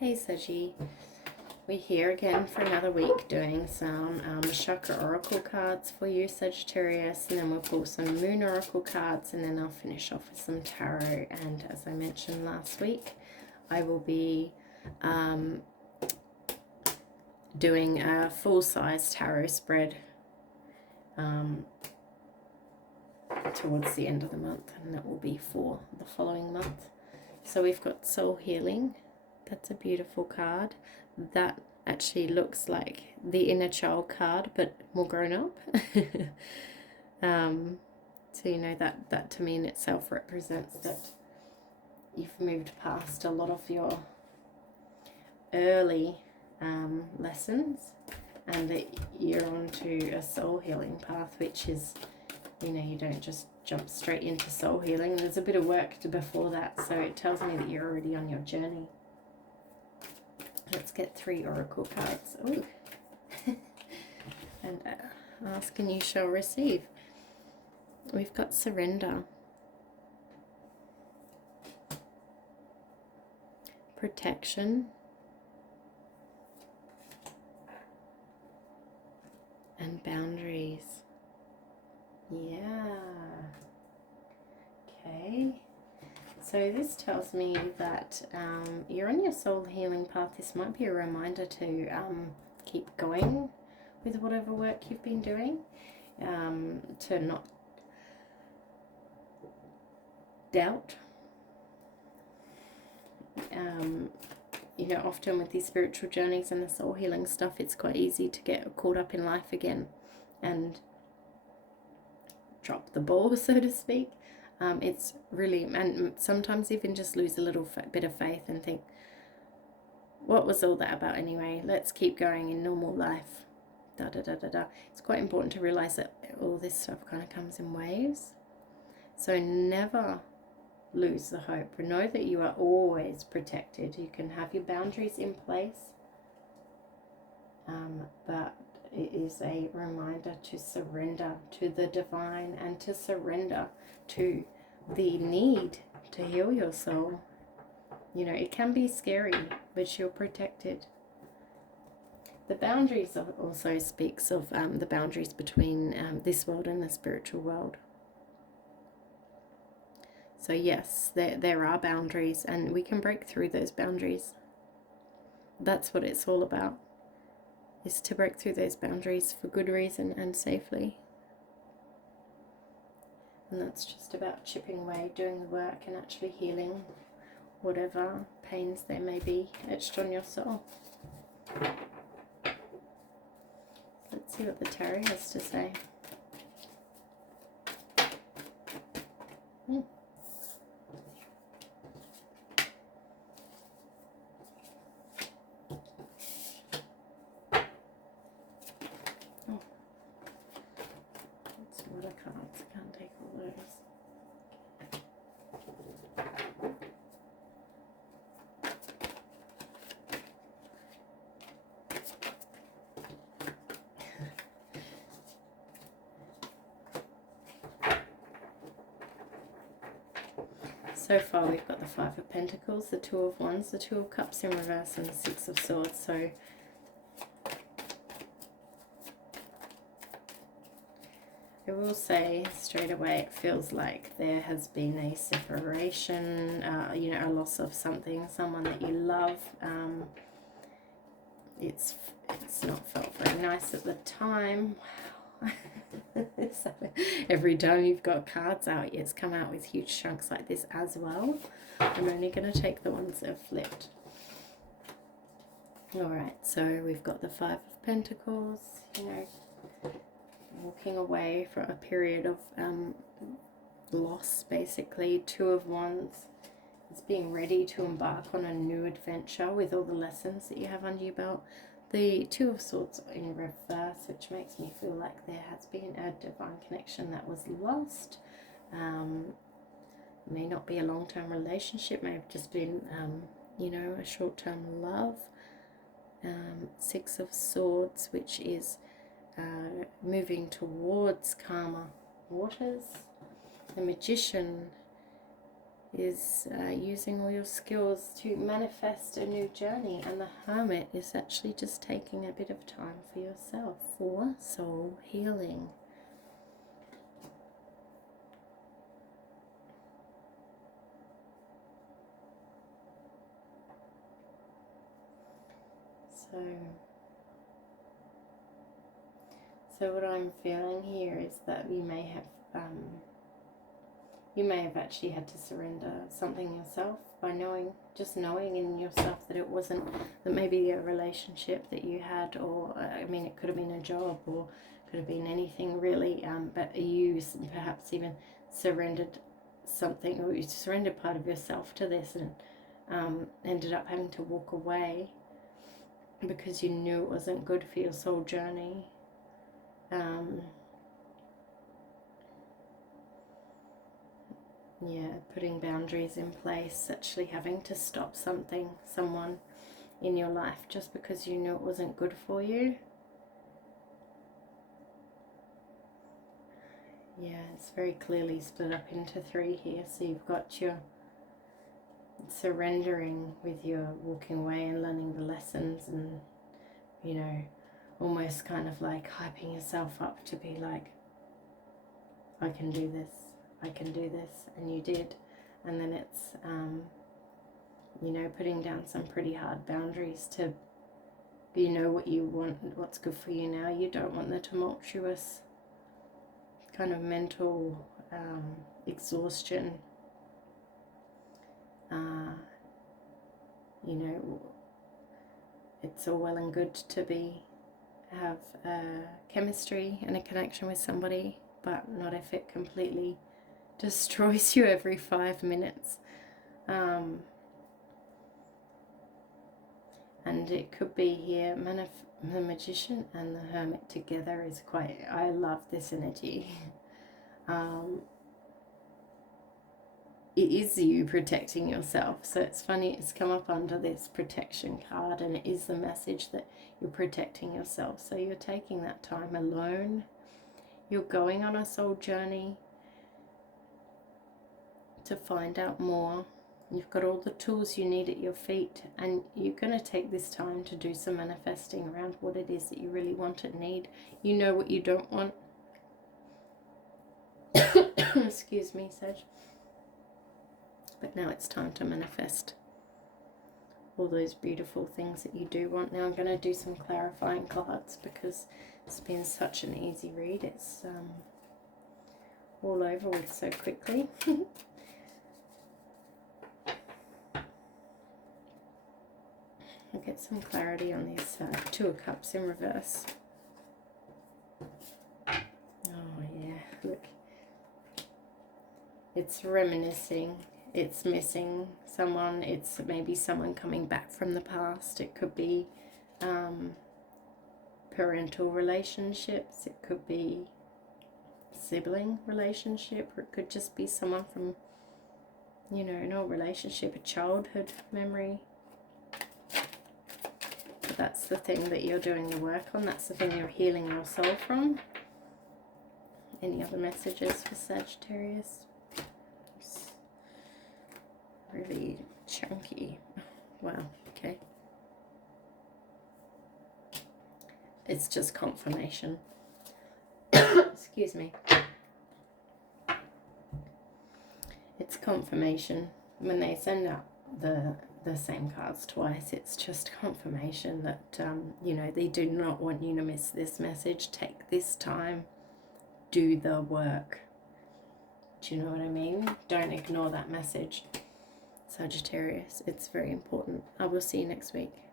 Hey Saji, we're here again for another week doing some chakra oracle cards for you, Sagittarius, and then we'll pull some moon oracle cards, and then I'll finish off with some tarot. And as I mentioned last week, I will be doing a full-size tarot spread towards the end of the month, and that will be for the following month. So we've got Soul Healing. That's a beautiful card. That actually looks like the inner child card, but more grown up. So you know that to me in itself represents that you've moved past a lot of your early lessons, and that you're onto a soul healing path, which is, you know, you don't just jump straight into soul healing. There's a bit of work before that, so it tells me that you're already on your journey. Let's get 3 oracle cards. Ooh. And ask and you shall receive. We've got surrender, protection, and boundaries. Yeah. Okay. So this tells me that you're on your soul healing path. This might be a reminder to keep going with whatever work you've been doing, to not doubt. You know, often with these spiritual journeys and the soul healing stuff, it's quite easy to get caught up in life again and drop the ball, so to speak. It's really, and sometimes even just lose a little bit of faith and think, what was all that about anyway? Let's keep going in normal life. Da da da da da. It's quite important to realize that all this stuff kind of comes in waves. So never lose the hope. Know that you are always protected. You can have your boundaries in place, but it is a reminder to surrender to the divine and to surrender to the need to heal your soul. You know, it can be scary, but you're protected. The boundaries also speaks of the boundaries between this world and the spiritual world. So yes, there are boundaries, and we can break through those boundaries. That's what it's all about, is to break through those boundaries for good reason and safely. And that's just about chipping away, doing the work, and actually healing whatever pains there may be etched on your soul. Let's see what the tarot has to say. Can't take all those. So far we've got the 5 of Pentacles, the 2 of Wands, the 2 of Cups in reverse, and the 6 of Swords. So I will say straight away, it feels like there has been a separation, you know, a loss of something, someone that you love. It's not felt very nice at the time. Wow. So every time you've got cards out, it's come out with huge chunks like this as well. I'm only going to take the ones that have flipped. Alright, so we've got the 5 of Pentacles, you know, walking away for a period of loss, basically. 2 of Wands, it's being ready to embark on a new adventure with all the lessons that you have under your belt. The 2 of Swords in reverse, which makes me feel like there has been a divine connection that was lost. May not be a long-term relationship, may have just been, you know, a short-term love. 6 of Swords, which is moving towards calmer waters. The Magician is using all your skills to manifest a new journey, and the Hermit is actually just taking a bit of time for yourself for soul healing. So what I'm feeling here is that you may have actually had to surrender something yourself by just knowing in yourself that it wasn't, that maybe a relationship that you had, or I mean, it could have been a job, or could have been anything really, but you perhaps even surrendered something, or you surrendered part of yourself to this, and ended up having to walk away because you knew it wasn't good for your soul journey. Yeah, putting boundaries in place, actually having to stop someone in your life just because you knew it wasn't good for you. Yeah, it's very clearly split up into 3 here. So you've got your surrendering with your walking away and learning the lessons, and, you know, almost kind of like hyping yourself up to be like, I can do this, I can do this, and you did. And then it's, you know, putting down some pretty hard boundaries to, you know, what you want, what's good for you now. You don't want the tumultuous kind of mental exhaustion. You know, it's all well and good to have chemistry and a connection with somebody, but not if it completely destroys you every 5 minutes. And it could be here, the Magician and the Hermit together is quite, I love this energy. It is you protecting yourself. So it's funny, it's come up under this protection card, and it is the message that you're protecting yourself. So you're taking that time alone. You're going on a soul journey to find out more. You've got all the tools you need at your feet, and you're going to take this time to do some manifesting around what it is that you really want and need. You know what you don't want. Excuse me, Sag. But now it's time to manifest all those beautiful things that you do want. Now I'm going to do some clarifying cards because it's been such an easy read. It's all over with so quickly. I'll get some clarity on this 2 of Cups in reverse. Oh yeah, look. It's reminiscing. It's missing someone. It's maybe someone coming back from the past. It could be parental relationships. It could be sibling relationship. Or it could just be someone from, you know, an old relationship, a childhood memory. But that's the thing that you're doing the work on. That's the thing you're healing your soul from. Any other messages for Sagittarius? Really chunky. Wow, okay. It's just confirmation. Excuse me. It's confirmation. When they send out the same cards twice, it's just confirmation that, you know, they do not want you to miss this message. Take this time. Do the work. Do you know what I mean? Don't ignore that message. Sagittarius, it's very important. I will see you next week.